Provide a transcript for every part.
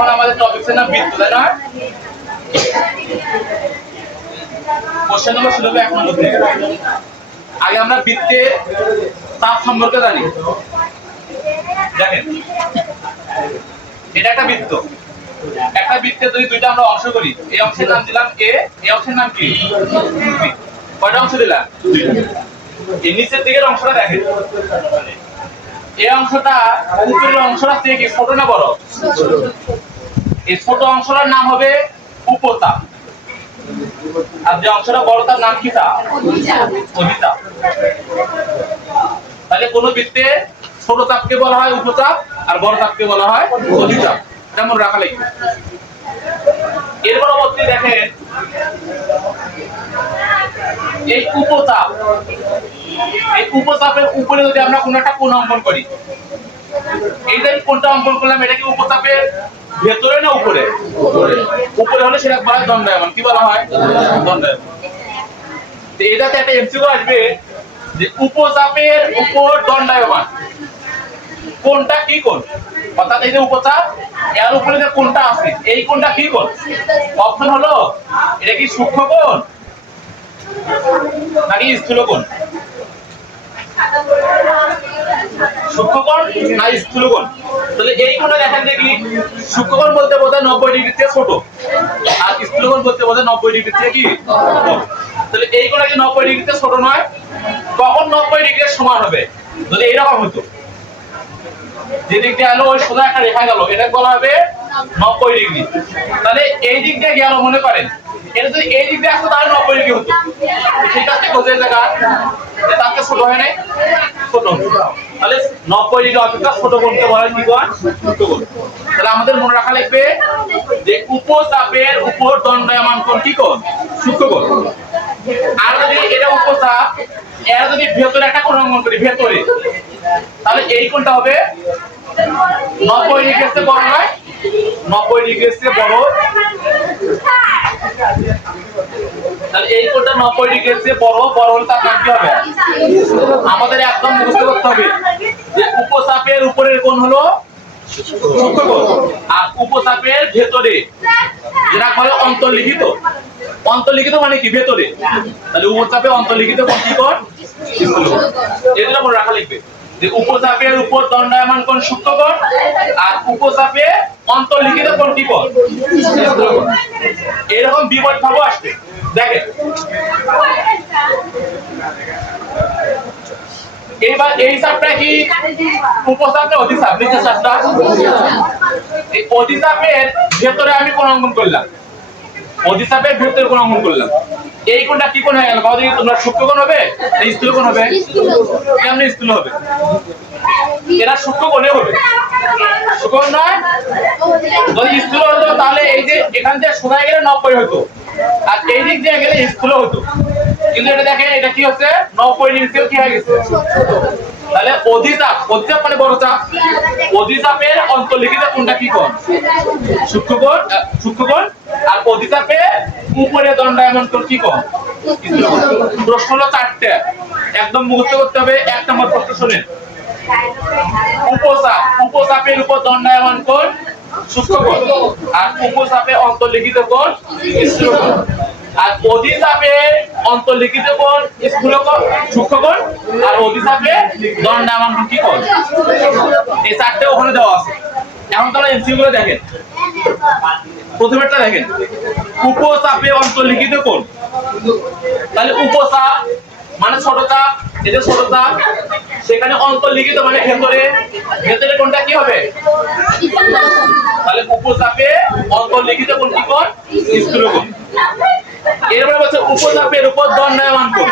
এখন আমাদের টপিকের নাম বৃত্ত, তাই না? কোশ্চেন নম্বর শুরু হবে 1 নম্বর থেকে। আগে আমরা বৃত্তের চাপ সম্পর্কে জানি। দেখেন, এটা একটা বৃত্ত। একটা বৃত্তে যদি দুইটা আমরা অংশ করি, এই অংশের নাম দিলাম এ, এই অংশের নাম কি? বি। কয়টা অংশ দিলাম? এই নিচের দিকের অংশটা দেখেন, এই অংশটা উপরের অংশটা থেকে কি ছোট না বড়? এই ছোট অংশটার নাম হবে উপচাপ, আর যে অংশটা বড় তার নাম কি? অধিচাপ। তাহলে কোন বৃত্তে ছোট চাপকে বলা হয় উপচাপ, আর বড় চাপকে বলা হয় অধিচাপ। এটা মনে রাখা লাগবে। এর পরবর্তী দেখেন, এই উপচাপ, এই উপচাপের উপরে যদি আমরা কোন একটা কোণ অঙ্কন করি, এই যে কোণটা অঙ্কন করলাম, এটা কি উপচাপের ভেতরে না উপরে? উপরে হলে সেটা বলা হয় দণ্ডায়মান। কি বলা হয়? দণ্ডায়মান। তো এটাতে একটা এমসিকিউ আসবে যে উপচাপের উপর দণ্ডায়মান কোণটা কি কোণ? অর্থাৎ এই যে উপচাপ, এর উপরে যে কোণটা আছে, এই কোণটা কি কোণ? অপশন হলো এটা কি সূক্ষ্ম কোণ নাকি স্থূল কোণ? সূক্ষ্ম কোণ না স্থূল কোণ? তাহলে এই কোণে দেখেন দেখি, সূক্ষ্ম কোণ বলতে বোঝায় 90 ডিগ্রি থেকে ছোট, আর স্থূল কোণ বলতে বোঝায় 90 ডিগ্রি থেকে কি বড়। তাহলে এই কোণটা কি 90 ডিগ্রিতে ছোট নয়? কখন 90 ডিগ্রির সমান হবে? যদি এরকম হতো, যে দিক দিয়ে আলো ওই সোজা একটা রেখা গেল, এটা বলা হবে 90 ডিগ্রি। তাহলে এই দিক দিয়ে গেল, মনে করেন এটা যদি এই দিক দিয়ে আসতো তাহলে 90 ডিগ্রি হতো। ঠিক আছে, কোজের জায়গা তাকে ছোট হয় নাই, ছোট। তাহলে 90 ডিগ্রি অপেক্ষা ছোট কোণকে বলা হয় কি কোণ? সূক্ষ্ম কোণ। তাহলে আমাদের মনে রাখা লাগবে যে উপচাপের উপর দণ্ডায়মান কোণ কি কোণ? সূক্ষ্ম কোণ। আর যদি এটা উপচাপ, এর যদি ভেতরে একটা কোণ অঙ্কন করি ভেতরে, তাহলে এই কোণটা হবে 90 ডিগ্রির চেয়ে বড় নয়? 90 ডিগ্রির চেয়ে বড়। তাহলে এই কোণটা 90 ডিগ্রির চেয়ে বড়, বড় হলে তার নাম কি হবে? আমাদের একদম মুখস্থ করতে হবে যে উপচাপের উপরের কোণ হলো সূক্ষ্ম কোণ, আর উপচাপের ভেতরে যেটা বলে অন্তর্লিখিত। অন্তর্লিখিত মানে কি? ভেতরে। তাহলে উপচাপে অন্তর্লিখিত কোণ কি কোণ? স্থূল কোণ। এগুলো মনে রাখা লাগবে যে উপচাপের উপর দণ্ডায়মান কোণ সূক্ষ্ম কোণ, আর উপচাপে অন্তর্লিখিত কোণ কি কোণ? স্থূল কোণ। এরকম বিপরীত ভাবে আসবে। দেখেন, এইবার এই চাপটা কি উপচাপ না অধিচাপ? নিচের চাপটা এই অধিচাপের ভেতরে আমি কোণ অঙ্কন করলাম, অধিচাপের ভেতরে কোণ অঙ্কন করলাম, এই কোণটা কি কোণ হয়ে গেল? বাবা দেখি তোমরা, সূক্ষ্ম কোণ হবে না স্থূল কোণ হবে? কেমনে স্থূল হবে? এরা সূক্ষ্ম কোণে হবে, সূক্ষ্ম কোণ নয়। যদি স্থূল হতো তাহলে এই যে এখান থেকে সোজা গেলে 90 হতো, আর এই দিক দিয়ে গেলে স্থূল হতো। কিন্তু এটা দেখেন, এটা কি হচ্ছে? 90 ডিগ্রি কি হয়ে গেছে? তাহলে অধিচাপ, অধিচাপ মানে বড় চাপ, অধিচাপের অন্তর্লিখিত কোণটা কি কোণ? সূক্ষ্ম কোণ। সূক্ষ্ম কোণ। আর অধিচাপে উপরে দণ্ডায়মান কোণ কি কোণ? স্থূল কোণ। প্রশ্ন হলো 4টে, একদম মুখস্থ করতে হবে। 1 নম্বর প্রশ্ন শুনেন, উপচাপ, উপচাপের উপর দণ্ডায়মান কোণ সূক্ষ্ম কোণ, আর উপচাপে অন্তর্লিখিত কোণ স্থূল কোণ। আর অধিচাপে অন্তর্লিখিত কোণ স্থূল কোণ সূক্ষ্ম কোণ, আর অধিচাপে দণ্ডায়মান কোণ কি কোণ? এই 4টে ওখানে দেওয়া আছে। এখন তাহলে এমসিকিউ গুলো দেখেন। প্রথমেরটা দেখেন, উপচাপে অন্তর্লিখিত কোণ। তাহলে উপচাপ মানে ছোট চাপ, এই যে ছোট চাপ, সেখানে অন্তর্লিখিত মানে ভেতরে, ভেতরে কোণটা কি হবে? তাহলে উপচাপে অন্তর্লিখিত কোণ কি কোণ? স্থূল কোণ। এরপরে বলছে উপচাপের উপর দণ্ডায়মান কোণ।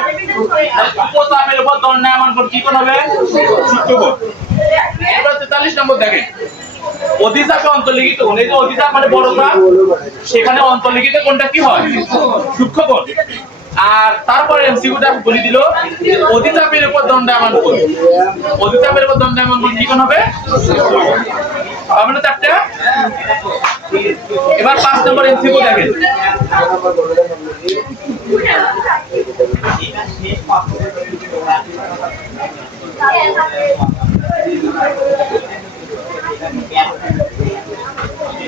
উপচাপের উপর দণ্ডায়মান কোণ কি কোণ হবে? সূক্ষ্ম কোণ। এরপর 43 নম্বর দেখেন, অধিচাপে অন্তর্লিখিত কোণ। এই যে অধিচাপ মানে বড় চাপ, সেখানে অন্তর্লিখিত কোণটা কি হয়? সূক্ষ্ম কোণ। আর তারপরে এমসিকিউটা বলে দিল অধিচাপের উপর দণ্ডায়মান কোণ। অধিচাপের উপর দণ্ডায়মান কোণ কি কোণ হবে? হবে না 4টে? এবার 5 নম্বর এমসিকিউ দেখেন,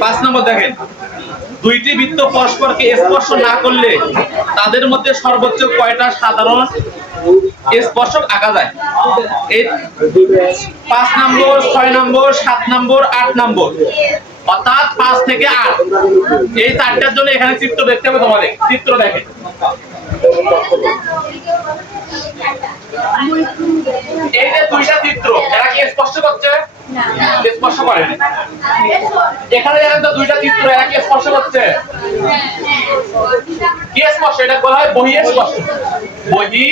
5 নম্বর দেখেন, দুইটি বৃত্ত পরস্পরকে স্পর্শ না করলে তাদের মধ্যে সর্বোচ্চ কয়টা সাধারণ স্পর্শক আঁকা যায়? এই 5 নম্বর, 6 নম্বর, 7 নম্বর, 8 নম্বর, অর্থাৎ 5 থেকে 8 এই চারটার জন্য এখানে চিত্র দেখতে হবে তোমাদের। চিত্র দেখেন, এই যে দুইটা চিত্র, এরা কি স্পর্শ করছে? স্পর্শ করে না। এখানে দেখেন তো দুইটা চিত্র, এরা কি স্পর্শ করছে? কি স্পর্শ? এটা বলা হয় বহি স্পর্শ। বহি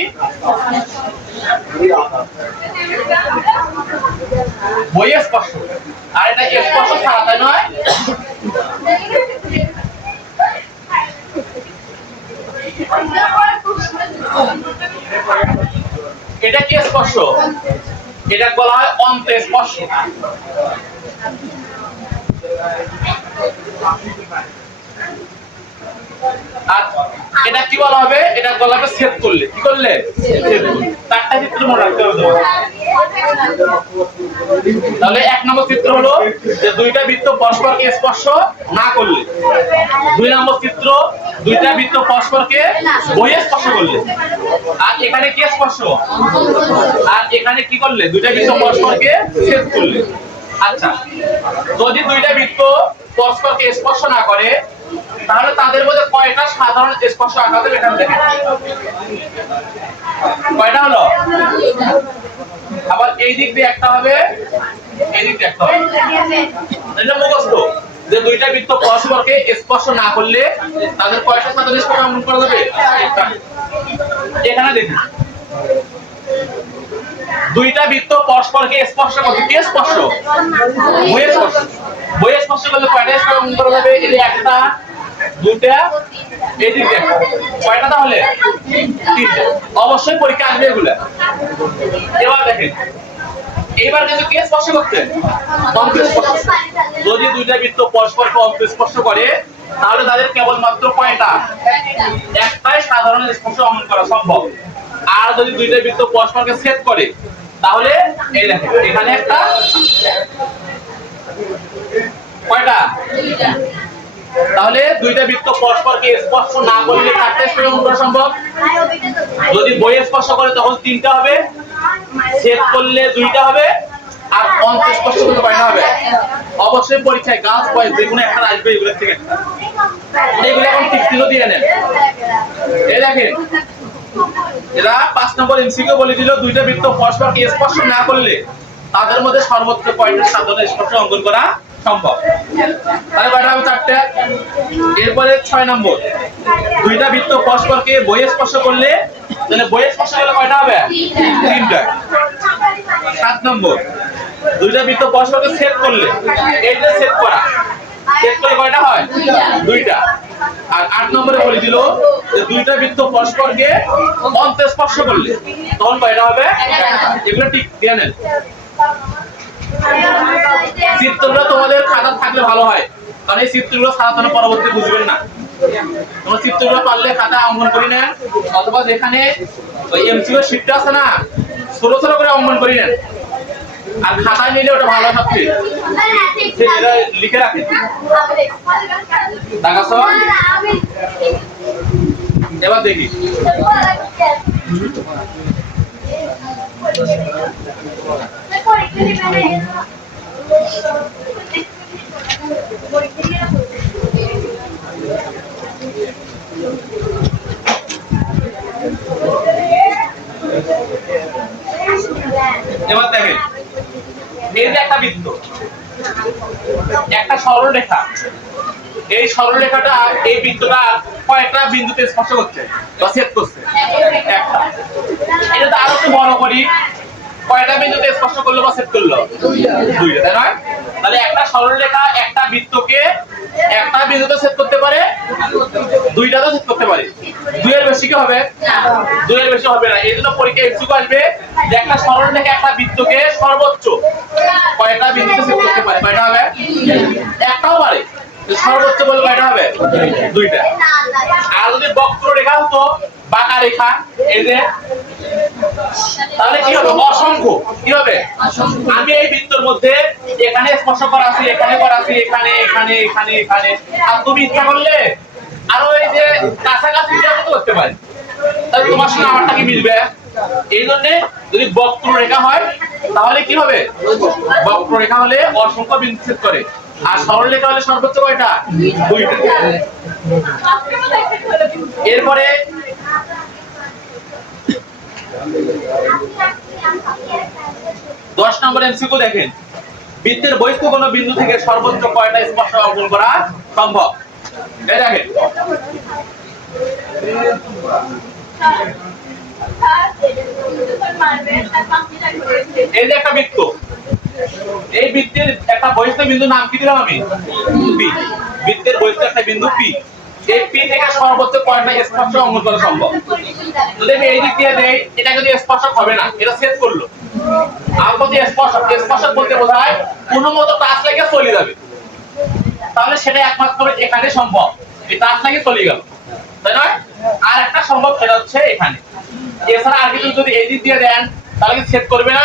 বহি স্পর্শ। আর এটা স্পর্শ ছাড়া, তাই নয়? এটা কি স্পর্শ? এটা বলা হয় অন্তঃস্পর্শ। আর এটা কি বলা হবে? এটা বলা হবে ছেদ করলে। কি করলে? ছেদ করলে। চারটা চিত্র মনে রাখতে হবে। তাহলে 1 নম্বর চিত্র হলো যে দুইটা বৃত্ত পরস্পরকে স্পর্শ না করলে। 2 নম্বর চিত্র, দুইটা বৃত্ত পরস্পরকে বহি স্পর্শ করলে। আর এখানে কি স্পর্শ? আর এখানে কি করলে? দুইটা বৃত্ত পরস্পরকে ছেদ করলে। আচ্ছা, যদি দুইটা বৃত্ত পরস্পরকে স্পর্শ না করে তাহলে তাদের মধ্যে কয়টা সাধারণ স্পর্শ আঁকা যাবে? এখানে দেখেন কয়টা হলো। আবার এই দিক দিয়ে একটা হবে, এই দিক দিয়ে একটা হবে। এটা মুখস্থ যে দুইটা বৃত্ত পরস্পরকে স্পর্শ না করলে তাদের কয়টা সাধারণ স্পর্শ অঙ্কন করা যাবে? এখানে দেখুন, দুইটা বৃত্ত পরস্পরকে স্পর্শ করতে, কি স্পর্শ? বহি স্পর্শ। বহি স্পর্শ করলে কয়টা স্পর্শ অঙ্কন করা যাবে? এই যে একটা, দুইটা, এই দিক দিয়ে কয়টা? তাহলে 3টা। অবশ্যই পরীক্ষা আসবে এগুলা। এবার দেখেন, এইবার কিন্তু কি স্পর্শ করছে? অন্তঃস্পর্শ। যদি দুইটা বৃত্ত পরস্পরকে অন্তঃস্পর্শ করে তাহলে তাদের কেবলমাত্র কয়টা? একটাই সাধারণ স্পর্শ অঙ্কন করা সম্ভব। আর যদি দুইটা বৃত্ত পরস্পরকে ছেদ করে তাহলে এই দেখেন এখানে একটা, কয়টা? তাহলে দুইটা বৃত্ত পরস্পরকে স্পর্শ না করলে চারটা স্পর্শ অঙ্কন করা সম্ভব। যদি বহি স্পর্শ করে তখন 3টা হবে, ছেদ করলে 2টা হবে, আর অন্তঃস্পর্শ করলে কয়টা হবে? অবশ্যই পরীক্ষায় গাছ বয়স যেগুলো একটা আসবে এগুলোর থেকে। এগুলো এখন ঠিক ছিল দিয়ে নেন। এই দেখেন, এরা 5 নম্বর এমসিকিউ বলে দিল দুইটা বৃত্ত পরস্পরকে স্পর্শ না করলে তাদের মধ্যে সর্বোচ্চ কয়টা সাধারণ স্পর্শ অঙ্কন করা সম্ভব। তাহলে কয়টা হবে? 4টা। এরপরে 6 নম্বর, দুইটা বৃত্ত পরস্পরকে বহি স্পর্শ করলে, তাহলে বহি স্পর্শ করলে কয়টা হবে? 3টা। 7 নম্বর, দুইটা বৃত্ত পরস্পরকে ছেদ করলে, এই যে ছেদ করা, ছেদ করলে কয়টা হয়? 2টা। আর 8 নম্বরে বলে দিল যে দুইটা বৃত্ত পরস্পরকে অন্তঃস্পর্শ করলে তখন কয়টা হবে? 1টা। এগুলো ঠিক দিয়ে নেন। চিত্রগুলো তোমাদের খাতা থাকলে ভালো হয়, কারণ এই চিত্রগুলো ছাড়া তোমরা পরবর্তী বুঝবেন না। তোমরা চিত্রগুলো পারলে খাতা অঙ্কন করে নেন, অথবা যেখানে ওই এমসিকিউ শিটটা আছে না, ছোট ছোট করে অঙ্কন করে নেন। আর খাতায় নিলে ওটা ভালো থাকবে, সেটা লিখে রাখেন। দেখাছো? এবার দেখি, এবার দেখেন, এই যে একটা বৃত্ত, একটা সরল রেখা, এই সরল রেখাটা এই বৃত্তটা কয়েকটা বিন্দুতে স্পর্শ করছে বা ছেদ করছে? একটা। এটা তো আরো একটু বড় করি, কয়টা বিন্দুতে স্পর্শ করলো বা ছেদ করলো? 2টা, তাই নয়? তাহলে একটা সরল রেখা একটা বৃত্তকে একটা বিন্দুতে ছেদ করতে পারে, 2টাতেও ছেদ করতে পারে। 2 এর বেশি কি হবে? 2 এর বেশি হবে না। এই জন্য পরীক্ষায় এমসিকিউ আসবে যে একটা সরল রেখা একটা বৃত্তকে সর্বোচ্চ কয়টা বিন্দুতে ছেদ করতে পারে? কয়টা হবে? একটাও পারে। সর্বোচ্চ বলে কয়টা হবে? 2টা। আর যদি বক্ররেখা হতো, বাঁকা রেখা, এই যে তাহলে কি হবে? অসংখ্য। কি হবে? আমি এই বৃত্তের মধ্যে এখানে স্পর্শ করা আছে, এখানে করা আছে, এখানে এখানে এখানে এখানে, আর তুমি ইচ্ছা করলে আরো এই যে কাছাকাছি করতে পারি। তাহলে তোমার সঙ্গে আমারটা কি মিলবে? এই জন্য যদি বক্ররেখা হয় তাহলে কি হবে? বক্ররেখা হলে অসংখ্য বিন্দু ছেদ করে, আর সরলরেখা হলে সর্বোচ্চ কয়টা? দুইটা। এরপরে 10 নম্বর এমসিকিউ দেখেন, বৃত্তের বহিস্থ কোন বিন্দু থেকে সর্বোচ্চ কয়টা স্পর্শক অঙ্কন করা সম্ভব? এই দেখেন, এই যে একটা বৃত্ত, এই বৃত্তের একটা বহিস্থ বিন্দু নাম কি দিলাম আমি? পি। বৃত্তের বহিস্থ একটা বিন্দু পি। এই পি থেকে সর্বোচ্চ কয়টা স্পর্শক অঙ্কন করা সম্ভব? যদি আমি এই দিক দিয়ে দেই, এটা যদি স্পর্শক হবে না, এটা ছেদ করলো। আর যদি স্পর্শক, স্পর্শক বলতে বোঝায় কোনো মতো টাচ লেগে চলে যাবে, তাহলে সেটা একমাত্র এখানে সম্ভব। এই টাচ লেগে চলে গেল, তাই নয়? আর একটা সম্ভব, সেটা হচ্ছে এখানে। এছাড়া আর কিছু যদি এই দিক দিয়ে দেন তাহলে কি ছেদ করবে না?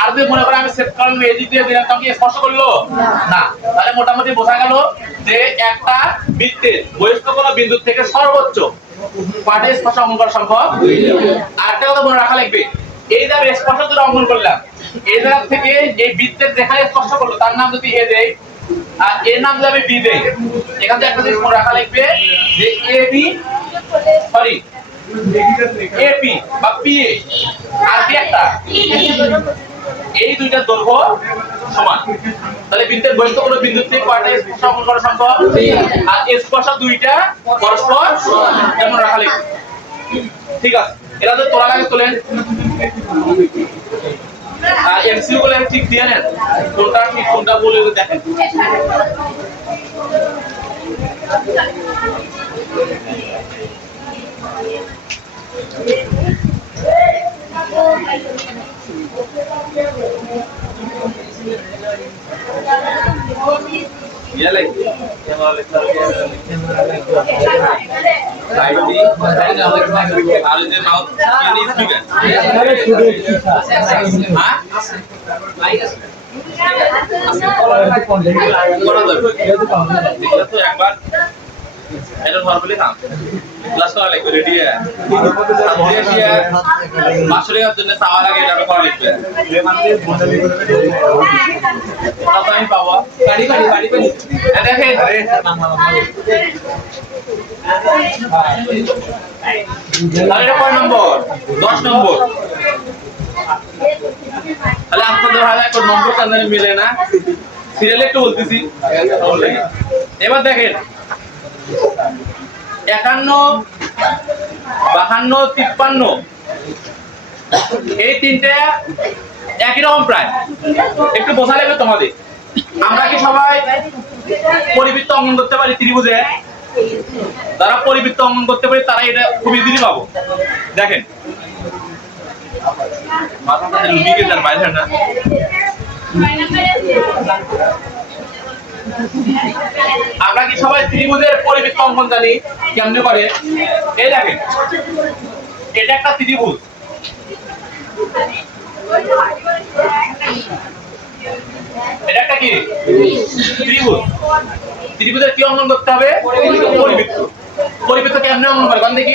আর যদি মনে করেন আমি ছেদ করলাম, এই দিক দিয়ে দিলাম, তাহলে কি স্পর্শ করলো না? তাহলে মোটামুটি বোঝা গেল যে একটা বৃত্তের বহিস্থ কোন বিন্দু থেকে সর্বোচ্চ কয়টা স্পর্শ অঙ্কন করা সম্ভব? আর একটা কথা মনে রাখা লাগবে, এই যে আমি স্পর্শ যেটা অঙ্কন করলাম, এই জায়গা থেকে এই বৃত্তের যেখানে স্পর্শ করলো তার নাম যদি এ দেই, আর এর নাম যদি আমি বি দেই, এখান থেকে একটা জিনিস মনে রাখা লাগবে যে এ বি, সরি এপি বা পিএ আর কি একটা, এই দুইটা দৈর্ঘ্য সমান। তাহলে বৃত্তের বহিস্থ কোন বিন্দু থেকে কয়টা স্পর্শ অঙ্কন করা সম্ভব? আর স্পর্শ দুইটা পরস্পর যেমন রাখা লাগবে। ঠিক আছে, এরা তো তোলা লাগে তোলেন, আর এমসিকিউ গুলো ঠিক দিয়ে নেন, কোনটা ঠিক কোনটা বলে দেখেন। ये लाइक कैमरा लेकर आईडी और दे माउथ यानी स्पीकर हां तो एक बार এটা নরমালি নাম ক্লাস করা লাগবে রেডি সাবজেক্ট মাসুরিয়ার জন্য চাওয়া লাগে, এটা করা লাগবে। কত আমি পাবো? গাড়ি দেখেন, তাহলে এটা কয় নম্বর? 10 নম্বর। তাহলে আপনাদের ভালো একটা নম্বর কানে মিলে না, সিরিয়ালে একটু বলতেছি। এবার দেখেন 51, 52, 53 এই তিনটে একই রকম প্রায়, একটু বোঝা লাগবে তোমাদের। আমরা কি সবাই পরিবৃত্ত অঙ্কন করতে পারি ত্রিভুজে? যারা পরিবৃত্ত অঙ্কন করতে পারি তারা এটা খুব ইজিলি পাবো। দেখেন মাথাটা লুকিয়ে যার বাইরে না, আমরা কি সবাই ত্রিভুজের পরিবৃত্ত অঙ্কন জানি কেমনে করে? এই দেখেন, এটা একটা ত্রিভুজ, এটা একটা কি ত্রিভুজ। ত্রিভুজের কি অঙ্কন করতে হবে? পরিবৃত্ত। পরিবৃত্ত কেমনে অঙ্কন করে কোন দেখি?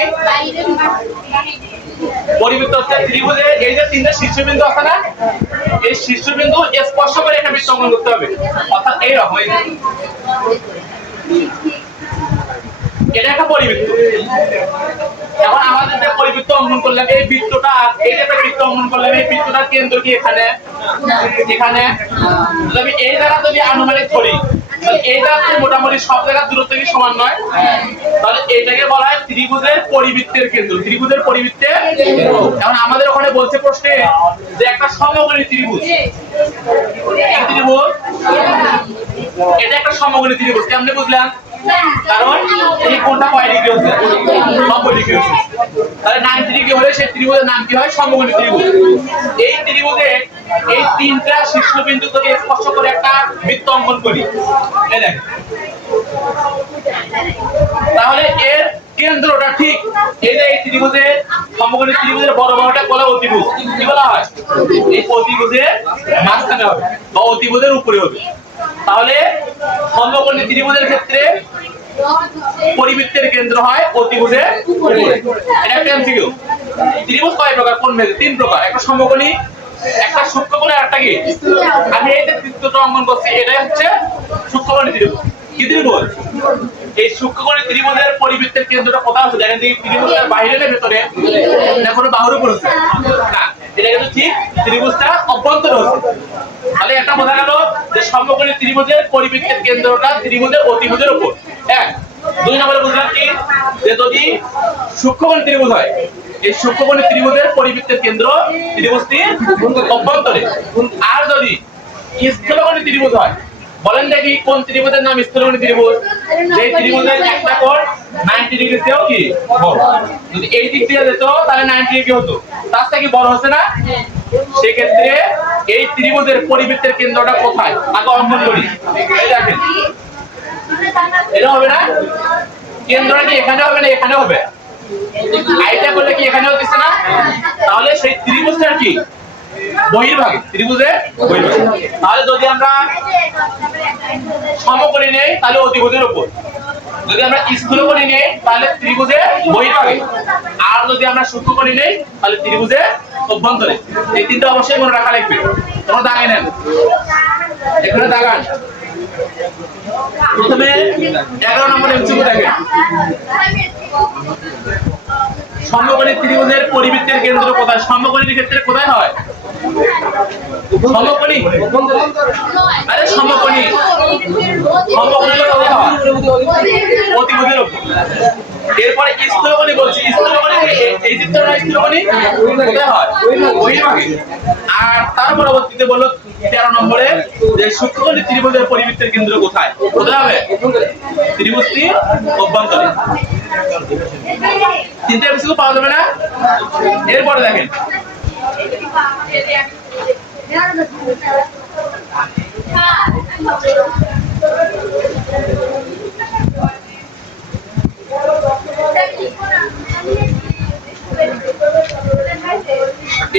পরিবৃত্ত হচ্ছে ত্রিভুজে এই যে তিনটা শীর্ষবিন্দু আছে না, এই শীর্ষবিন্দু স্পর্শ করে একটা বৃত্ত অঙ্কন করতে হবে, অর্থাৎ এই রকম। এটা একটা পরিবৃত্ত। এখন আমাদের যে পরিবৃত্ত অঙ্কন করলাম, এই বৃত্তটা, এই যে একটা বৃত্ত অঙ্কন করলাম, এই বৃত্তটার কেন্দ্র কি এখানে? এখানে। যদি এই জায়গা যদি আনুমানিক ধরি, তাহলে এই জায়গাতে মোটামুটি সব জায়গার দূরত্ব কি সমান নয়? তাহলে এইটাকে বলা হয় ত্রিভুজের পরিবৃত্তের কেন্দ্র। ত্রিভুজের পরিবৃত্তের। এখন আমাদের ওখানে বলছে প্রশ্নে যে একটা সমকোণী ত্রিভুজ, ত্রিভুজ এটা একটা সমকোণী ত্রিভুজ। কেমনে বুঝলাম? কারণ এই কোণটা কয় ডিগ্রি হচ্ছে? 90 ডিগ্রি হচ্ছে। তাহলে 90 ডিগ্রি হলে সেই ত্রিভুজের নাম কি হয়? সমকোণী ত্রিভুজ। এই ত্রিভুজে এই তিনটা শীর্ষবিন্দু থেকে স্পর্শ করে একটা বৃত্ত অঙ্কন করি, এই দেখেন। তাহলে এর কেন্দ্রটা ঠিক এই যে এই ত্রিভুজের সমকোণী ত্রিভুজের বড় বড়টা বলা অতিভুজ, কি বলা হয়? এই অতিভুজের মাঝখানে হবে বা অতিভুজের উপরে হবে। তাহলে সমকোণী ত্রিভুজের ক্ষেত্রে পরিবৃত্তের কেন্দ্র হয় অতিভুজের উপরে। এটা একটা এমসিকিউ। ত্রিভুজ কয় প্রকার? কোন মেথে? 3 প্রকার। একটা সমকোণী, একটা সূক্ষ্মকোণ, আর একটা কি? আমি এই যে চিত্রটা অঙ্কন করছি এটাই হচ্ছে সূক্ষ্মকোণী ত্রিভুজ। কি ত্রিভুজ? এই সূক্ষ্মকোণী ত্রিভুজের পরিবৃত্তের কেন্দ্রটা কোথায় আছে দেখেন? দেখি ত্রিভুজের বাইরে না ভেতরে? না কোনো বাহুর উপর আছে? না, এটা কিন্তু ঠিক ত্রিভুজটা অভ্যন্তরে আছে। তাহলে একটা বোঝা গেল যে সমকোণী ত্রিভুজের পরিবৃত্তের কেন্দ্রটা ত্রিভুজের অতিভুজের উপর। এক। 2 নম্বরে বুঝলাম কি যে যদি সূক্ষ্মকোণী ত্রিভুজ হয়, এই সূক্ষ্মকোণী ত্রিভুজের পরিবৃত্তের কেন্দ্র ত্রিভুজটির অভ্যন্তরে। আর যদি স্থূলকোণী ত্রিভুজ হয়, বলেন দেখি কোন ত্রিভুজের নাম স্থূলকোণী ত্রিভুজ? যে ত্রিভুজের একটা কোণ 90 ডিগ্রি থেকেও কি বড়। যদি এই দিক দিয়ে যেত তাহলে 90 ডিগ্রি হতো, তার থেকে বড় হচ্ছে না? সেই ক্ষেত্রে এই ত্রিভুজের পরিবৃত্তের কেন্দ্রটা কোথায় আগে অঙ্কন করি। এই দেখেন এটা হবে না? কেন্দ্রটা কি এখানে হবে না এখানে হবে? আইটা করলে কি এখানেও দিচ্ছে না? তাহলে সেই ত্রিভুজটার কি বহির্ভাগে, ত্রিভুজের বহির্ভাগে। তাহলে যদি আমরা সমকোণী নেই তাহলে অতিভুজের উপর, যদি আমরা স্থূলকোণী নেই তাহলে ত্রিভুজের বহির্ভাগে, আর যদি আমরা সূক্ষ্মকোণী নেই তাহলে ত্রিভুজের অভ্যন্তরে। এই তিনটা অবশ্যই মনে রাখা লাগবে। তোমরা দাগে নেন, এখানে দাগান। প্রথমে 11 নম্বর এমসিকিউ দেখেন, সমকোণী ত্রিভুজের পরিবৃত্তের কেন্দ্র কোথায়? সমকোণীর ক্ষেত্রে কোথায় হয়? সমকোণী, আরে সমকোণী, সমকোণী কোথায় হয়? অতিভুজের উপর। এরপরে স্থূলকোণী বলছি, স্থূলকোণী এই চিত্রটা স্থূলকোণী কোথায় হয়? বহির্ভাগে। আর তার পরবর্তীতে বলল 13 নম্বরে যে সূক্ষ্মকোণী ত্রিভুজের পরিবৃত্তের কেন্দ্র কোথায়? কোথায় হবে? ত্রিভুজটির অভ্যন্তরে। তিনটা এমসিকিউ পাওয়া যাবে না? এরপরে দেখেন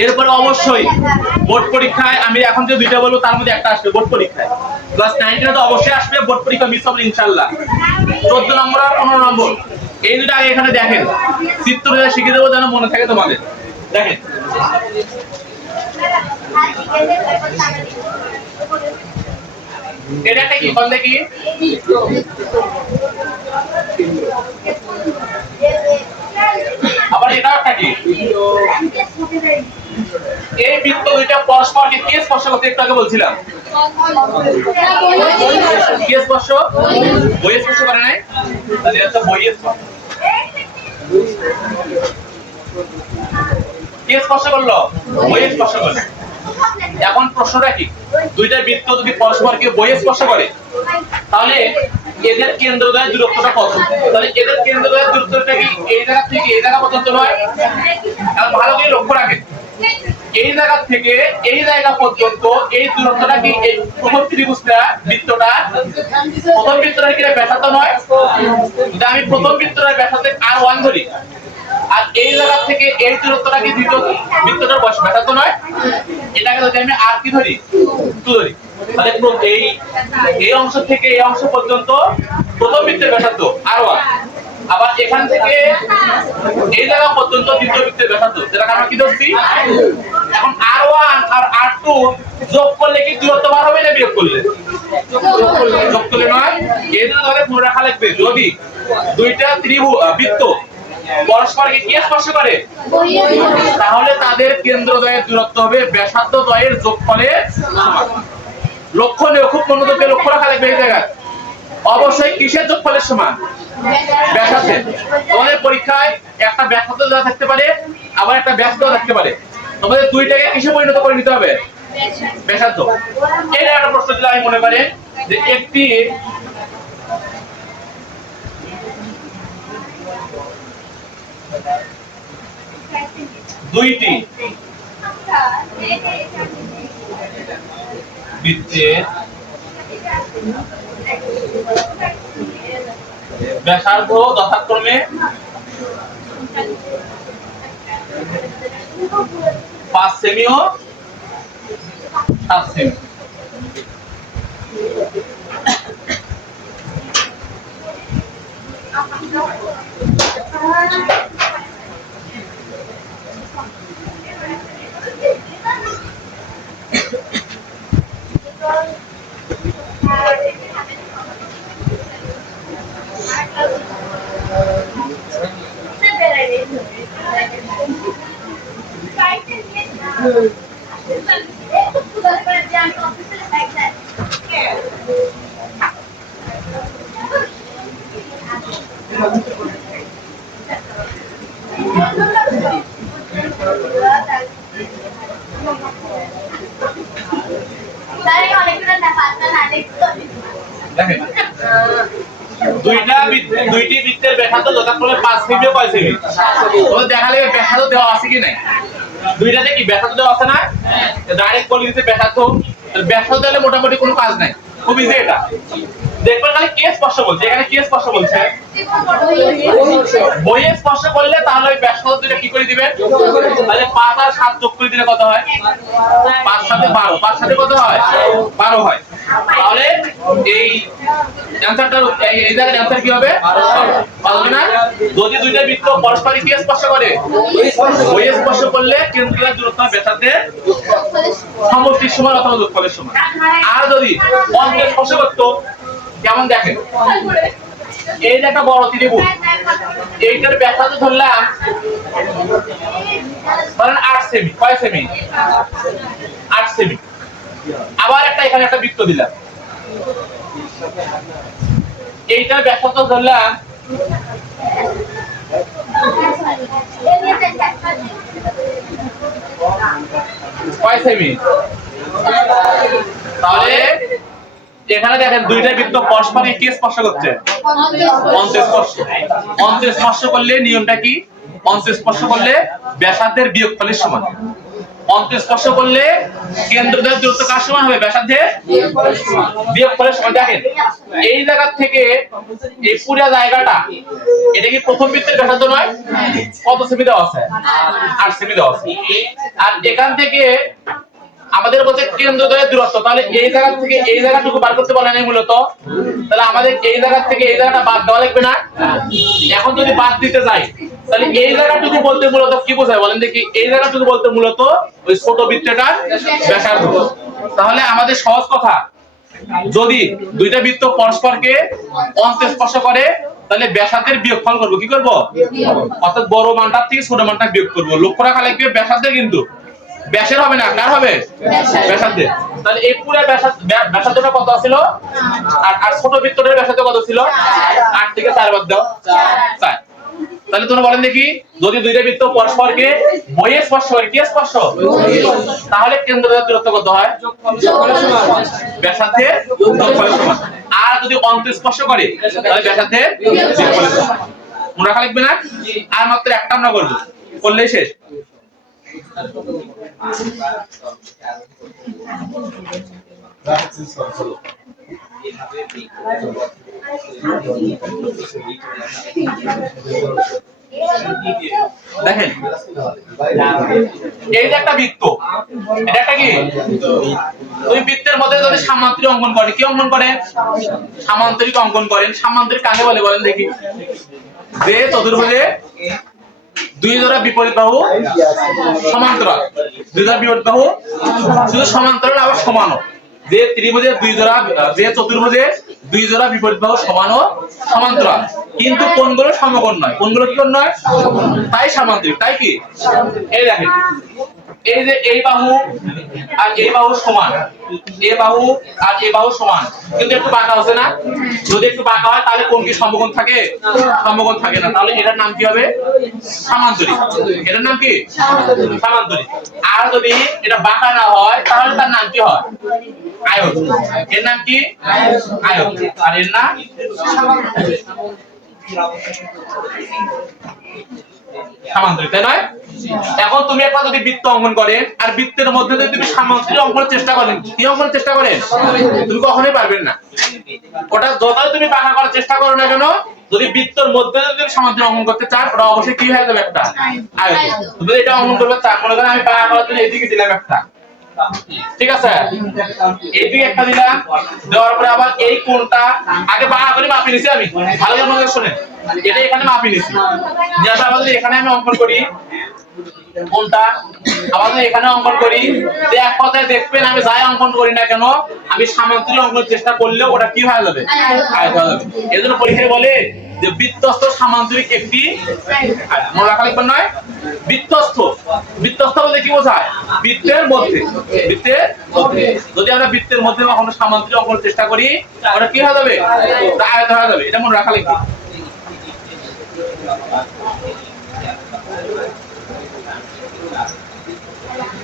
এরপরে অবশ্যই বোর্ড পরীক্ষায় আমি এখন যে দুইটা বলবো তার মধ্যে একটা আসবে বোর্ড পরীক্ষায়। ক্লাস 9 তো অবশ্যই আসবে, বোর্ড পরীক্ষা মিস হবে ইনশাআল্লাহ। 14 নম্বর আর 15 নম্বর এই দুটো আগে এখানে দেখেন, চিত্রটা শিখে দেবো যেন মনে থাকে তোমাদের। দেখেন এটা একটা কি কোন দেখি? আবার এটা একটা কি? এই বৃত্ত দুইটা পরস্পরকে কে স্পর্শ করতে একটু আগে বলছিলাম। কে স্পর্শ? বই স্পর্শ করে নাই? তাহলে এটা বই স্পর্শ। কে স্পর্শ করলো? বই স্পর্শ করলো। এখন প্রশ্নটা কি, দুইটা বৃত্ত যদি পরস্পরকে বই স্পর্শ করে তাহলে এদের কেন্দ্রদ্বয়ের দূরত্বটা কত? তাহলে এদের কেন্দ্রদ্বয়ের দূরত্বটা কি এই জায়গা থেকে এই জায়গা পর্যন্ত নয়? এখন ভালো করে লক্ষ্য রাখেন, এই জায়গা থেকে এই জায়গা পর্যন্ত এই দূরত্বটা কি এই প্রথম ত্রিভুজটা বৃত্তটা প্রথম বৃত্তটা কি ব্যাসার্ধ নয়? যদি আমি প্রথম বৃত্তটার ব্যাসার্ধ r1 ধরি আর এই জায়গা থেকে এই দূরত্বটা কি দ্বিতীয় বৃত্তটার ব্যাসার্ধ নয়? এটাকে যদি আমি r কি ধরি 2 ধরি তাহলে এই অংশ থেকে এই অংশ পর্যন্ত প্রথম বৃত্তের ব্যাসার্ধ r1, আবার এখান থেকে এই জায়গা পর্যন্ত দ্বিতীয় বৃত্তের ব্যাসার্ধ যেটা আমরা কি ধরছি। এখন r1 আর r2 যোগ করলে কি দূরত্ব বার হবে না বিয়োগ করলে? যোগ করলে নয়। এই জন্য তাহলে মনে রাখা লাগবে যদি দুইটা বৃত্ত পরস্পরকে কি স্পর্শ করে তাহলে তাদের কেন্দ্রদ্বয়ের দূরত্ব হবে ব্যাসার্ধদ্বয়ের যোগফলের সমান। লক্ষণীয়, খুব মনোযোগ দিয়ে লক্ষ্য রাখা লাগবে এই জায়গায়। অবশ্যই কিসের যোগফলের সমান? ব্যাসার্ধের। তোমাদের পরীক্ষায় একটা ব্যাসার্ধ দেওয়া থাকতে পারে আবার একটা ব্যাস দেওয়া থাকতে পারে, তোমাদের দুইটাকে কিসে পরিণত করে নিতে হবে? ব্যাসার্ধ। এটা একটা প্রশ্ন যদি আমি মনে করেন যে একটি দুইটি বৃত্তের ব্যাসার্ধ যথাক্রমে 5 সেমি ও 7 সেমি। দুইটি বৃত্তের ব্যাসার্ধ যথাক্রমে 5 সেমি ও 5 সেমি। তোমরা দেখালে ব্যাসার্ধ দেওয়া আছে কি নাই? দুইটাতে কি ব্যাসার্ধ দেওয়া আছে না? ডাইরেক্ট বলে দিতে ব্যাসার্ধ, ব্যাসার্ধ দিলে মোটামুটি কোনো কাজ নাই, খুব ইজি এটা। দেখবেন খালি কে স্পর্শ বলছে, এখানে কে স্পর্শ বলছে? বইয়ে স্পর্শ করলে তাহলে ওই ব্যাসার্ধ দুইটা কি করে দিবেন? তাহলে 5 আর 7 যোগ করে দিলে কত হয়? 5 সাথে 12, 5 সাথে কত হয়? 12 হয়। তাহলে এই অ্যানসারটা এই জায়গার অ্যানসার কি হবে? পারবে না? যদি দুইটা বৃত্ত পরস্পর কি স্পর্শ করে, বইয়ে স্পর্শ করলে কেন্দ্রের দূরত্ব ব্যাসার্ধের সমষ্টির সমান অথবা যোগফলের সমান। আর যদি অঙ্কে স্পর্শ করতো, কেমন দেখেন, এই যে একটা বড় ত্রিভুজ, এইটার ব্যাসার্ধ ধরলাম ধরেন 8 সেমি। কয় সেমি? 8 সেমি। আবার একটা এখানে একটা বৃত্ত দিলাম, এইটার ব্যাসার্ধ ধরলাম কয় সেমি? তাহলে এখানে দেখেন দুইটা বৃত্ত পরস্পর কি স্পর্শ করছে? অন্তঃস্পর্শ। অন্তঃস্পর্শ করলে নিয়মটা কি? অন্তঃস্পর্শ করলে ব্যাসার্ধের বিয়োগফলের সমান। অন্তঃস্পর্শ করলে কেন্দ্রদ্বয়ের দূরত্ব কার সমান হবে? ব্যাসার্ধের বিয়োগফলের সমান। দেখেন এই জায়গা থেকে এই পুরো জায়গাটা, এটা কি প্রথম বৃত্তের ব্যাসার্ধ নয়? কত সেমি দেওয়া আছে? 8 সেমি দেওয়া আছে। আর এখান থেকে আমাদের বলছে কেন্দ্রদ্বয়ের দূরত্ব, তাহলে এই জায়গা থেকে এই জায়গাটুকু বার করতে বলে নাই মূলত, তাহলে আমাদের এই জায়গা থেকে এই জায়গাটা বাদ দেওয়া লাগবে না? এখন যদি বাদ দিতে যাই তাহলে এই জায়গাটুকু বলতে মূলত কি বোঝায় বলেন দেখি? এই জায়গাটুকু বলতে মূলত ওই ছোট বৃত্তটার ব্যাসার্ধ। তাহলে আমাদের সহজ কথা, যদি দুইটা বৃত্ত পরস্পরকে অন্তঃস্পর্শ করে তাহলে ব্যাসার্ধের বিয়োগফল করব। কি করব? অর্থাৎ বড় মানটার থেকে ছোট মানটা বিয়োগ করব। লক্ষ্য রাখা লাগবে ব্যাসার্ধের, কিন্তু ব্যাসের হবে না, কার হবে? ব্যাসার্ধের। তাহলে এই পুরো ব্যাসার্ধটা কত ছিল? আর ছোট বৃত্তটার ব্যাসার্ধ কত ছিল? 8 থেকে 4 বাদ দাও, 4। তাহলে তোমরা বলেন দেখি, যদি দুইটা বৃত্ত পরস্পরকে বইয়ে স্পর্শ করে, কি স্পর্শ? তাহলে কেন্দ্রদ্বয়ের দূরত্ব কত হয়? ব্যাসার্ধের যোগফলের সমান। আর যদি অন্তঃস্পর্শ করে তাহলে ব্যাসার্ধের বিয়োগফলের সমান। মনে রাখা লাগবে না? আর মাত্র একটা আমরা করব, করলেই শেষ। দেখেন এই যে একটা বৃত্ত, এটা একটা কি? ওই বৃত্তের মধ্যে যদি সামান্তরিক অঙ্কন করে, কি অঙ্কন করেন? সামান্তরিক অঙ্কন করেন। সামান্তরিক কাকে বলে বলেন দেখি? যে চতুর্ভুজে দুই জোড়া বিপরীত বাহু সমান্তরাল, দুই জোড়া বিপরীত বাহু শুধু সমান্তরাল আবার সমানও। যে ত্রিভুজের দুই জোড়া, যে চতুর্ভুজের দুই জোড়া বিপরীত বাহু সমান ও সমান্তরাল, কিন্তু কোণগুলো সমকোণ নয়। কোণগুলো কি কোণ নয়? তাই সামান্তরিক। তাই কি? এই দেখেন, এই যে এই বাহু আর এই বাহু সমান, এই বাহু আর এই বাহু সমান, কিন্তু একটু বাঁকা আছে না? যদি একটু বাঁকা হয় তাহলে কোণ কি সমকোণ থাকে? সমকোণ থাকে না। তাহলে এটার নাম কি হবে? সামান্তরিক। এটার নাম কি? সামান্তরিক। আর যদি এটা বাঁকা না হয় তাহলে তার নাম কি হয়? আয়ত। এর নাম কি? আয়ত। আর এর নাম সামান্তরিক, তাই নয়? এখন তুমি একটা যদি বৃত্ত অঙ্কন করেন আর বৃত্তের মধ্যে যদি তুমি সামান্তরিক অঙ্কনের চেষ্টা করেন, কি অঙ্কনের চেষ্টা করেন? তুমি কখনোই পারবেন না। ওটা যতই তুমি বাঁকা করার চেষ্টা করো না কেন, যদি বৃত্তের মধ্যে যদি সমান্তরাল অঙ্কন করতে চান ওটা অবশ্যই কি হয়ে যাবে একটা আয়তন। যদি এটা অঙ্কন করতে চান মনে করেন আমি বাঁকা করার জন্য এদিকে দিলাম একটা, ঠিক আছে, এইদিকে একটা দিলাম, দেওয়ার পরে আবার এই কোণটা আগে বাঁকা করে মাপি নিছি আমি, ভালো করে মনে শুনেন, এটা এখানে মাপি নিছি, যেটা আমাদের এখানে আমি অঙ্কন করি কোনটা আমাদের এখানে অঙ্কন করি, যে এক কথায় দেখবেন আমি যাই অঙ্কন করি না কেন আমি সামান্তরিক অঙ্কনের চেষ্টা করলেও ওটা কি হয়ে যাবে আয়ত হয়ে যাবে। এজন্য পরীক্ষায় বলে যে বৃত্তস্থ সামান্তরিক একটি মনে রাখা লিখবেন নয়, বৃত্তস্থ, বৃত্তস্থ বলতে কি বোঝায় বৃত্তের মধ্যে, বৃত্তের মধ্যে যদি আমরা বৃত্তের মধ্যে কখনো সামান্তরিক অঙ্কনের চেষ্টা করি ওটা কি হয়ে যাবে আয়ত হয়ে যাবে, এটা মনে রাখা লিখবে।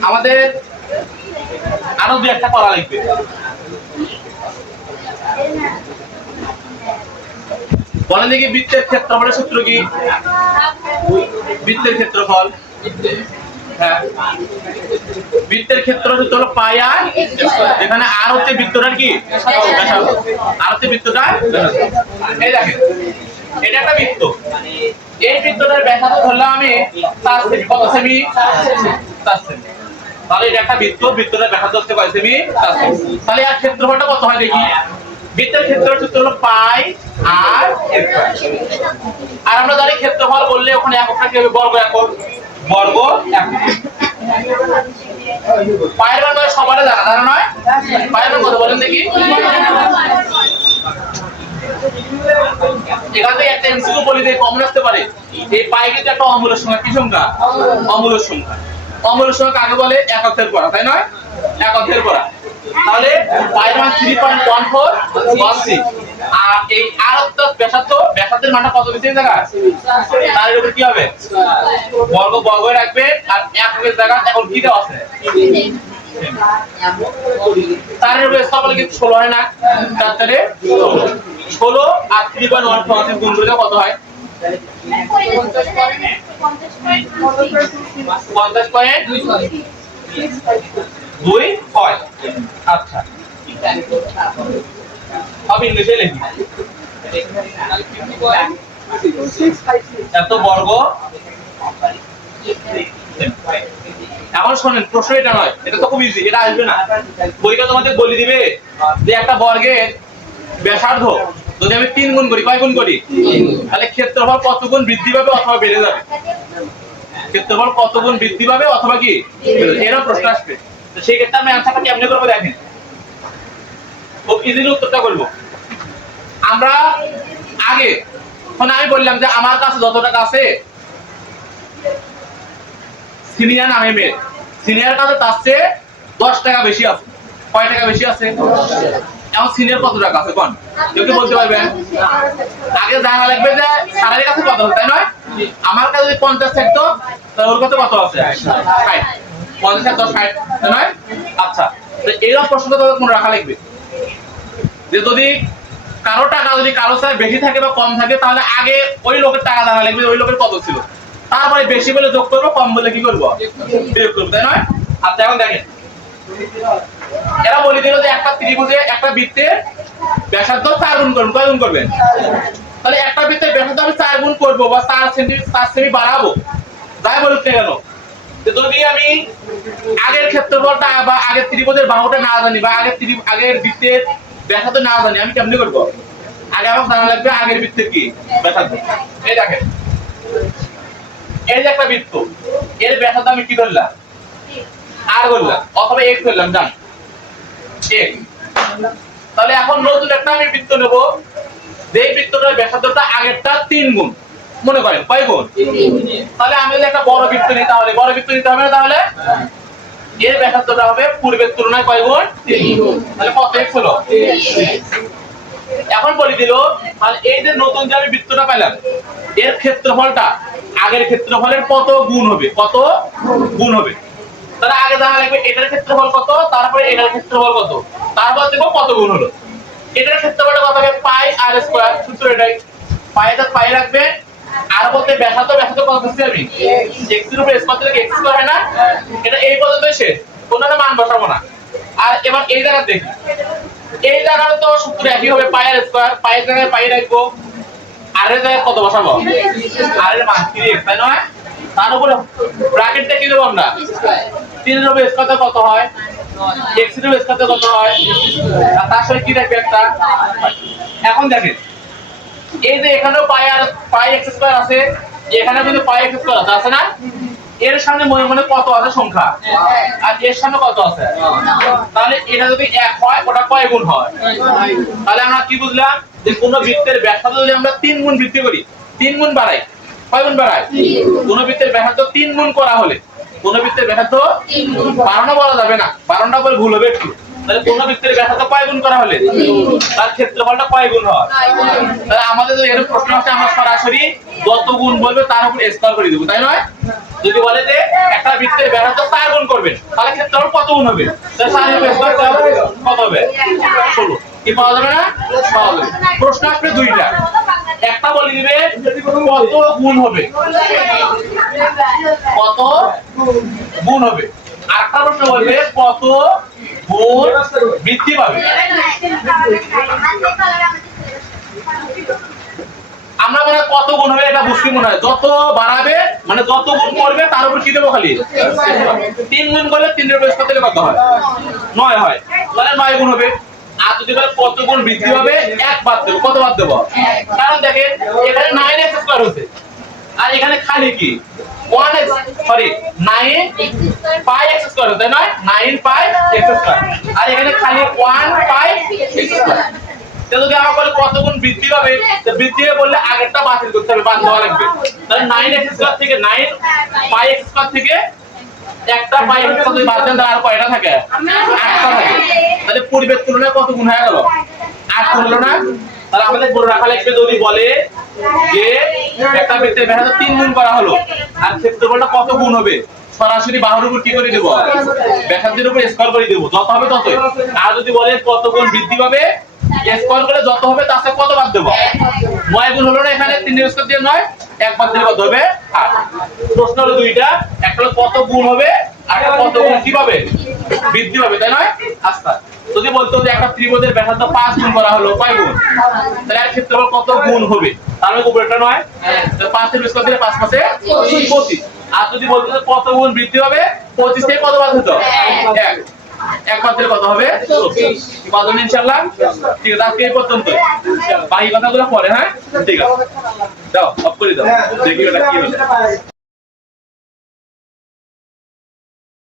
আমাদের আরো দুই একটা করা লাগবে। বলেন দেখি বৃত্তের ক্ষেত্রফলের সূত্র কি? বৃত্তের ক্ষেত্রফল, হ্যাঁ বৃত্তের ক্ষেত্রফল সূত্র হলো পাই আর স্কয়ার, এখানে আর হচ্ছে বৃত্তটার কি ব্যাসার্ধ, আর হচ্ছে বৃত্তটার ব্যাসার্ধ। এই দেখেন এটা একটা বৃত্ত, এই বৃত্তটার ব্যাসার্ধ ধরলাম আমি 4 সেমি, কত সেমি 4 সেমি, তাহলে এটা একটা বৃত্ত, বৃত্তটার ব্যাসার্ধ হচ্ছে কয় সেমি 4 সেমি, তাহলে এর ক্ষেত্রফলটা কত হয় দেখি? বৃত্তের ক্ষেত্রফল সূত্র হলো পাই আর স্কয়ার, আর আমরা জানি ক্ষেত্রফল বললে ওখানে এককটা কি হবে বর্গ একক, বর্গ একক। পায়ের মান মানে সবারই জানা নয়, পায়ের মান কত বলেন দেখি? এখান থেকে একটা এমসিকিউ বলি দিয়ে কমন আসতে পারে, এই পাই কিন্তু একটা অমূল্য সংখ্যা, কি সংখ্যা? অমূল্য সংখ্যা। অমূল্য সংখ্যা কাকে বলে? এককের পড়া, তাই নয়? এককের পড়া। তাহলে পাই মান 3.1416, আর এই আরত্তক ব্যাসার্ধ, ব্যাসার্ধের মানটা কত দিতে জায়গা তার উপর কি হবে বর্গ, বর্গ রাখবে, আর এককের জায়গা এখন কি দেওয়া আছে তার উপর স্থপল কি 16 হয় না, তার তাহলে 16 আর 3.14 গুণ করলে কত হয়? 50.2 হয়। আচ্ছা সব ইংলিশে লিখি, এত বর্গ। এখন শুনেন প্রশ্ন এটা নয়, এটা তো খুব ইজি, এটা আসবে না পরীক্ষা তোমাদের বলে দিবে যে একটা বর্গের ব্যাসার্ধ যদি আমি 3 গুণ করি, কয় গুণ করি? তাহলে ক্ষেত্রফল কত গুণ বৃদ্ধি পাবে অথবা বেড়ে যাবে? ক্ষেত্রফল কত গুণ বৃদ্ধি পাবে অথবা কি এরকম প্রশ্ন আসবে। তো সেই ক্ষেত্রে আমি অ্যানসারটা কেমনে করব দেখেন, খুব ইজিলি উত্তরটা করব। আমরা আগে মানে আমি বললাম যে আমার কাছে যত টাকা আছে সিনিয়র নামে মেয়ে, সিনিয়র কাছে তার চেয়ে 10 টাকা বেশি আছে, কয় টাকা বেশি আছে? এখন সিনিয়র কত টাকা আছে কোন কেউ কি বলতে পারবেন? আগে জানা লাগবে যে স্যারের কাছে কত আছে, তাই নয়? আমার কাছে যদি 50 থাকতো তাহলে ওর কাছে কত আছে? 60, 50 আর 10 60, তাই নয়? আচ্ছা তো এইরকম প্রশ্নটা তোমাদের মনে রাখা লাগবে যে যদি কারো টাকা যদি কারো চেয়ে বেশি থাকে বা কম থাকে তাহলে আগে ওই লোকের টাকা জানা লাগবে ওই লোকের কত ছিল, তারপরে বেশি বলে যোগ করবো, কম বলে কি করবো বিয়োগ করবো, তাই নয়? আচ্ছা এখন দেখেন এরা বলে দিল যে একটা ত্রিভুজে একটা বৃত্তের ব্যাসার্ধ 4 গুণ করবেন, কয় গুণ করবেন? তাহলে একটা বৃত্তের ব্যাসার্ধ আমি 4 গুণ করবো বা 4 সেমি বাড়াবো, যাই বলুক না কেন, যদি আমি আগের ক্ষেত্রফলটা বা আগের ত্রিভুজের বাহুটা না জানি বা আগের বৃত্তের ব্যাসার্ধ না জানি আমি কেমনে করব? আগে আমার জানা লাগবে আগের বৃত্তের কি ব্যাসার্ধ। এই দেখেন এই যে একটা বৃত্ত, এর ব্যাসার্ধ আমি কি ধরলাম? আর বললাম অথবা x ধরলাম, জান x। তাহলে এখন নতুন একটা আমি বৃত্ত নেব, যে বৃত্তটার ব্যাসার্ধটা আগেরটা 3 গুণ, মনে করেন কয় গুণ? তাহলে আমি যদি একটা বড় বৃত্ত নিই তাহলে বড় বৃত্ত নিতে হবে না, তাহলে এর ব্যাসার্ধটা হবে পূর্বের তুলনায় কয় গুণ? 3 গুণ। তাহলে কত x হলো? এখন বলি দিল তাহলে এই যে নতুন যে আমি বৃত্তটা পেলাম এর ক্ষেত্রফলটা আগের ক্ষেত্রফলের কত গুণ হবে, কত গুণ হবে? তাহলে আগে জানা লাগবে এটার ক্ষেত্রফল কত, তারপরে এটার ক্ষেত্রফল কত, তারপর দেখো কত গুণ হলো। এটার ক্ষেত্রফলটা কত হবে? পাই আর স্কয়ার, সূত্র এটাই, পাইটা পাই রাখবে আর বলতে ব্যাসার্ধ, ব্যাসার্ধ কত দিচ্ছি আমি x এর উপর স্কয়ার থেকে x স্কয়ার হয় না, এটা এই পর্যন্তই শেষ, কোনো মান বসাবো না। আর এবার এই জায়গা দেখি, এই জায়গাটা তো সূত্র একই হবে, পাই আর স্কয়ার, পাই এর জায়গায় পাই রাখবো আর এর জায়গায় কত বসাবো? আর এর মান 3x তাই নয়? তার উপরে ব্র্যাকেটটা কি দেব আমরা? 3 এর উপরে স্কয়ার কত হয়? x এর উপরে স্কয়ার কত হয়? আর তার সাথে কি থাকবে একটা? এখন দেখেন এই যে এখানেও পাই x স্কয়ার আছে, এখানেও কিন্তু পাই x স্কয়ার আছে না? এর সামনে মনে মনে কত আছে সংখ্যা, আর এর সামনে কত আছে? তাহলে এটা যদি 1 হয় ওটা কয় গুণ হয়? তাহলে আমরা কি বুঝলাম যে কোন বৃত্তের ব্যাসার্ধ যদি আমরা 3 গুণ বৃদ্ধি করি, 3 গুণ বাড়াই, কয় গুণ বাড়াই? কোন বৃত্তের ব্যাসার্ধ 3 গুণ করা হলে, কোন বৃত্তের ব্যাসার্ধ 12 বলা যাবে না, 12টা বলে ভুল হবে একটু। তাহলে কোন বৃত্তের ব্যাসার্ধ কয় গুণ করা হলে তার ক্ষেত্রফলটা কয় গুণ হয়? তাহলে আমাদের যদি এর প্রশ্ন আসে আমরা সরাসরি যত গুণ বলবে তার উপর স্কয়ার করে দেব, তাই নয়? যদি বলে যে একটা বৃত্তের ব্যাসার্ধ 4 গুণ করবেন তাহলে ক্ষেত্রফল কত গুণ হবে? তাহলে 4 এর উপর স্কয়ার কত হবে? 16। কি পাওয়া যাবে না? পাওয়া যাবে। প্রশ্ন আসবে দুইটা, একটা বলে দিবে কত গুণ হবে, কত গুণ হবে, আরেকটা প্রশ্ন বলবে কত গুণ বৃদ্ধি পাবে। আমরা মানে কত গুণ হবে এটা বুঝতে মনে হয়, যত বাড়াবে মানে যত গুণ করবে তার উপর কি দেবো খালি 3 গুণ করলে 3 এর উপর স্কয়ার দিলে কত হয়? 9 হয়, তাহলে 9 গুণ হবে। আর যদি বলে কত গুণ বৃদ্ধি হবে, 1 বাদ দেব, কত বাদ দেব? কারণ দেখেন এখানে 9x স্কয়ার হচ্ছে আর এখানে খালি কি 1x, সরি 9 পাই x স্কয়ার, তাই নয়? 9 পাই x স্কয়ার আর এখানে খালি 1 পাই x স্কয়ার। যদি আমরা বলি কত গুণ বৃদ্ধি হবে, তো বৃদ্ধি হবে বললে আগেরটা বাতিল করতে হবে, বাদ দেওয়া লাগবে। তাহলে 9x স্কয়ার থেকে 9 পাই x স্কয়ার থেকে একটা পাই x স্কয়ার বাদ দেন আর কয়টা থাকে? 8টা থাকে। তাহলে পূর্বের তুলনায় কত গুণ হয়ে গেল? 8 হলো না? তাহলে আমাদের বড় রাখা লাগবে যদি বলে যে একটা বৃত্তের ব্যাসার্ধ 3 গুণ করা হলো আর ক্ষেত্রফলটা কত গুণ হবে, সরাসরি বাহুর উপর কি করে দেব? ব্যাসার্ধের উপর স্কয়ার করে দেব, যত হবে ততই। আর যদি বলে কত গুণ বৃদ্ধি পাবে, স্কয়ার করে যত হবে তার সাথে কত বাদ দেব? 9 গুণ হলো না, এখানে 3 এর স্কয়ার দিয়ে 9, 1 বাদ দিলে কত হবে? 8। প্রশ্ন হলো দুইটা, একটা হলো কত গুণ হবে আর একটা কত গুণ কি পাবে? বৃদ্ধি পাবে, তাই নয়? আচ্ছা, যদি বলতো যে একটা ত্রিভুজের ব্যাসার্ধ 5 গুণ করা হলো, কয় গুণ? তাহলে এর ক্ষেত্রফল কত গুণ হবে? তার মানে উপরেরটা নয়, তাহলে 5 এর স্কয়ার দিলে 5 5 এ 25। আর যদি বলতো যে কত গুণ বৃদ্ধি হবে, 25 থেকে কত বাদ হতো? 1, 1 বাদ দিলে কত হবে? 24। কি পারবেন ইনশাআল্লাহ? ঠিক আছে, আজকে এই পর্যন্ত। বাকি কথাগুলো পরে, হ্যাঁ ঠিক আছে, দাও অফ করে দাও, দেখি এটা কি হলো।